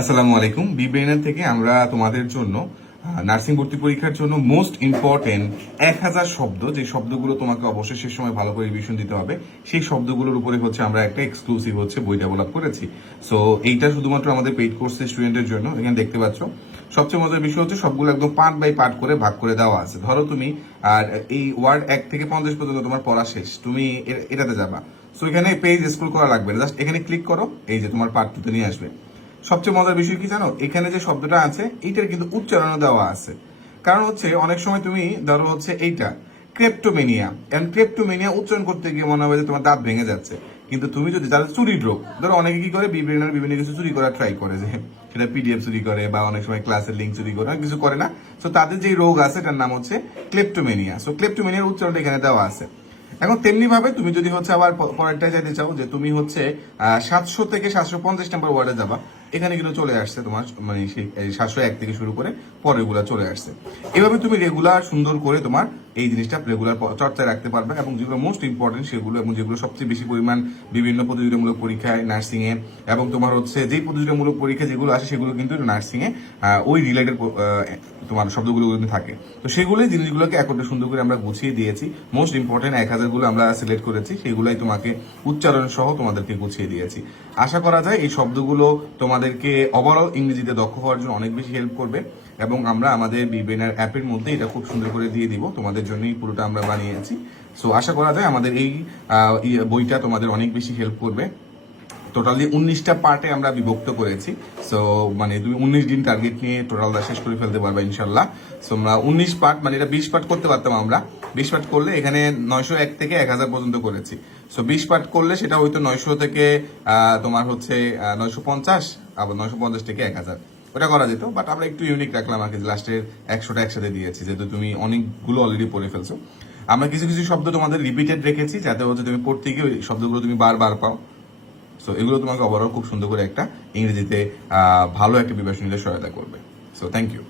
আসসালামু আলাইকুম। বি ব্রেইনার থেকে আমরা তোমাদের জন্য নার্সিং ভর্তি পরীক্ষার জন্য মোস্ট ইম্পর্টেন্ট 1000 শব্দ, যে শব্দগুলো তোমাকে অবশ্যই সে সময় ভালো করে রিভিশন দিতে হবে, সেই শব্দগুলোর উপরে আমরা একটা এক্সক্লুসিভ বই ডেভেলপ করেছি। সো এইটা শুধুমাত্র আমাদের পেইড কোর্সের স্টুডেন্টের জন্য। এখানে দেখতে পাচ্ছ সবচেয়ে মজার বিষয় হচ্ছে সবগুলো একদম পার্ট বাই পার্ট করে ভাগ করে দেওয়া আছে। ধরো তুমি আর এই ওয়ার্ড 1 থেকে 50 পর্যন্ত তোমার পড়া শেষ, তুমি এটাতে যাবা। সো এখানে পেজ স্ক্রল করা লাগবে না, জাস্ট এখানে ক্লিক করো, এই যে তোমার পার্ট 2 তে নিয়ে আসবে। সবচেয়ে মজার বিষয় কি জানো, এখানে যে শব্দটা আছে এইটার কিন্তু উচ্চারণ দেওয়া আছে। কারণ অনেক সময় তুমি ধরো এইটা ক্রেপ্টোমেনিয়া, এন্ড ক্রেপ্টোমেনিয়া উচ্চারণ করতে গিয়ে মনে হবে যে তোমার দাঁত ভেঙে যাচ্ছে। কিন্তু তুমি যদি যারা চুরির রোগ, ধরো অনেকে কি করে বিভিন্ন কিছু চুরি করার ট্রাই করে, যে সেটা পিডিএফ চুরি করে বা অনেক সময় ক্লাসের লিঙ্ক চুরি করে, কিছু করে না। সো তাদের যে রোগ আছে এটার নাম হচ্ছে ক্লেপ্টোমেনিয়া। সো ক্লেপ্টোমেনিয়ার উচ্চারণটা এখানে দেওয়া আছে। এখন তেমনি ভাবে তুমি যদি আবার পরেরটা চাইতে চাও, যে তুমি 700 থেকে 750 নাম্বার ওয়ার্ডে যাবা, এখানে কিন্তু চলে আসছে তোমার মানে সেই 701 থেকে শুরু করে পরেরগুলা চলে আসছে। এভাবে তুমি রেগুলার সুন্দর করে তোমার এই জিনিসটা রেগুলার চর্চায় রাখতে পারবে, এবং যেগুলো মোস্ট ইম্পর্টেন্ট সেগুলো, এবং যেগুলো সবচেয়ে বেশি পরিমাণ বিভিন্ন প্রতিযোগিতামূলক পরীক্ষায় নার্সিং এ, এবং তোমার যেই প্রতিযোগিতামূলক পরীক্ষা যেগুলো আসে সেগুলো কিন্তু নার্সিং এ ওই রিলেটেড তোমার শব্দগুলো কিন্তু থাকে। তো সেগুলোই জিনিসগুলোকে একটা সুন্দর করে আমরা গুছিয়ে দিয়েছি। মোস্ট ইম্পর্টেন্ট 1000 গুলো আমরা সিলেক্ট করেছি, সেগুলাই তোমাকে উচ্চারণ সহ তোমাদেরকে গুছিয়ে দিয়েছি। আশা করা যায় এই শব্দগুলো তোমাদেরকে ওভারঅল ইংরেজিতে দক্ষ হওয়ার জন্য অনেক বেশি হেল্প করবে, এবং আমরা আমাদের বি ব্রেইনার অ্যাপের মধ্যে এটা খুব সুন্দর করে দিয়ে দিব, তোমাদের জন্যই পুরোটা আমরা বানিয়েছি। সো আশা করা যায় আমাদের এই বইটা তোমাদের অনেক বেশি হেল্প করবে। টোটালি 19টা পার্টে আমরা বিভক্ত করেছি। সো মানে তুমি 19 দিন টার্গেট নিয়ে টোটালটা শেষ করে ফেলতে পারবে ইনশাল্লাহ। সো আমরা 19 পার্ট, মানে এটা 20 পার্ট করতে পারতাম আমরা। 20 পার্ট করলে এখানে 901 থেকে 1000 পর্যন্ত করেছি। সো 20 পার্ট করলে সেটা হয়তো 900 থেকে তোমার 950, আবার 950 থেকে 1000 ওটা করা যেত। বাট আমরা একটু ইউনিক রাখলাম আর কি, লাস্টের 100টা একসাথে দিয়েছি, যেহেতু তুমি অনেকগুলো অলরেডি পড়ে ফেলছো। আমরা কিছু কিছু শব্দ তোমাদের রিপিটেড রেখেছি, যাতে তুমি পড়তে গিয়ে ওই শব্দগুলো তুমি বারবার পাও। সো এগুলো তোমাকে ওভারঅল খুব সুন্দর করে একটা ইংরেজিতে ভালো একটা প্রিপারেশন নিতে সহায়তা করবে। So thank you.